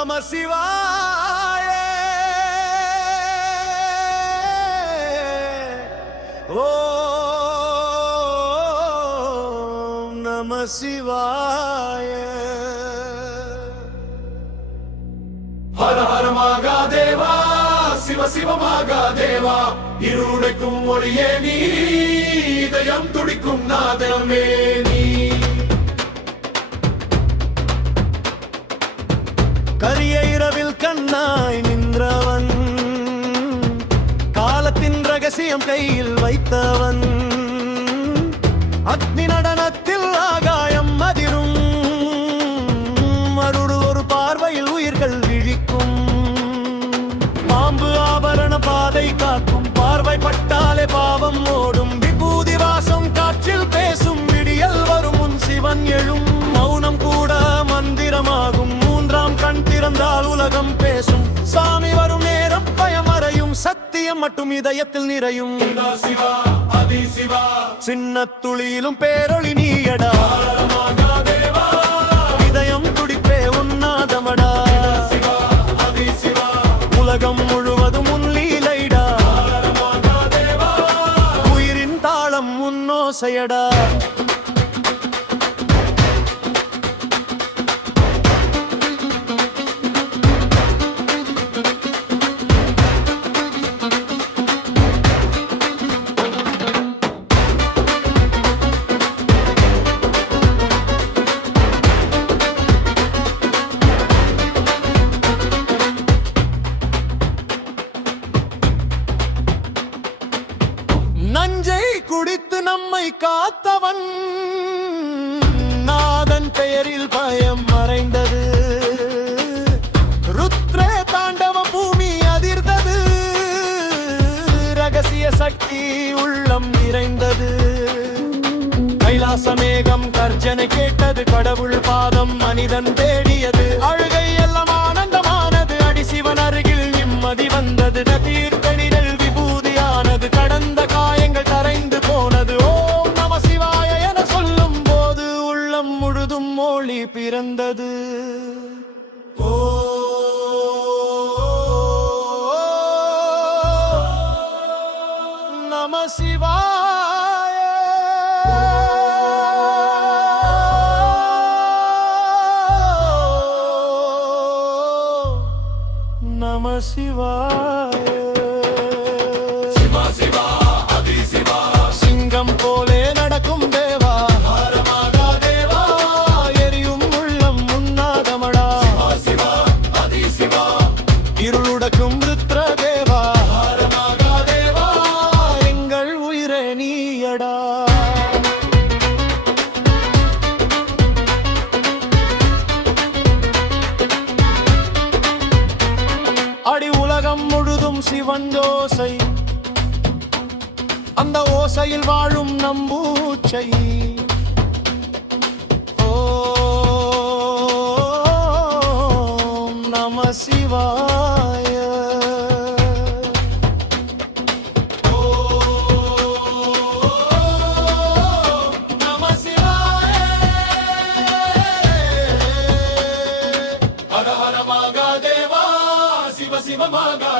நம சிவாய. ஓம் நம சிவாய. ஹர ஹர மகாதேவா, சிவ சிவ மகாதேவா, இருளுடைக்கும் ஒளியே நீ, இதயம் துடிக்கும் நாதமே நீ. கரிய இரவில் கண்ணாய் நின்றவன், காலத்தின் ரகசியம் கையில் வைத்தவன், அக்னி நடனத்தில் ஆகாயம் அதிரும், மறுடு ஒரு பார்வையில் உயிர்கள் விழிக்கும், பாம்பு ஆபரண பாதை காக்கும், பார்வை பட்டாலே பாவம் ஓடும், விபூதி வாசம் காற்றில் பேசும், விடியல் வரும் முன் சிவன் எழும், மௌனம் கூட மந்திரமாகும், மூன்றாம் கண் திறந்தால் உலகம் பேசும், சாமி வரும் நேரம் பயமறையும், சத்தியம் மட்டும் இதயத்தில் நிறையும். சிவா அதி சிவா, சின்ன துளியிலும் பேரொளி நீயடா, மகாதேவா, இதயம் துடிப்பே உன்னாதமடா, சிவா அதி சிவா, உலகம் முழுவதும் உன் லீலைடா, மகாதேவா, உயிரின் தாளம் உன்னோசையடா. நஞ்சை குடித்து நம்மை காத்தவன், நாதன் பெயரில் பயம் மறைந்தது, ருத்ர தாண்டவ பூமி அதிர்ந்தது, ரகசிய சக்தி உள்ளம் நிறைந்தது, கைலாசமேகம் கர்ஜனை கேட்டது, கடவுள் பாதம் மனிதன் தேடியது, அழுகை எல்லாம் ஆனந்தமானது, அடி சிவன் அருகில் நிம்மதி வந்தது, தீர்த்தணிடல் விபூதியானது, கடந்த காயங்கள் கரைந்து போனது, ஓம் நம சிவாய என சொல்லும் போது உள்ளம் முழுதும் மொழி பிறந்தது. ஓ நம சிவாய. நம சிவாய. சிவா சிவா அதி சிவா, சிங்கம் போலே நடக்கும் தேவா, ஹர மகாதேவா, எரியும் உள்ளம் உன்னாதமடா, சிவா அதி சிவா, இருளுடக்கும் ருத்ர தேவா, ஹர மகாதேவா, எங்கள் உயிரே நீயடா. அடி உலகம் முழுதும் சிவன் ஓசை, அந்த ஓசையில் வாழும் நம்பூச்சை, ஓம் நம சிவாய. நம சிவாய. ஹர ஹர மகாதேவா, சிவ சிவ மகாதேவா.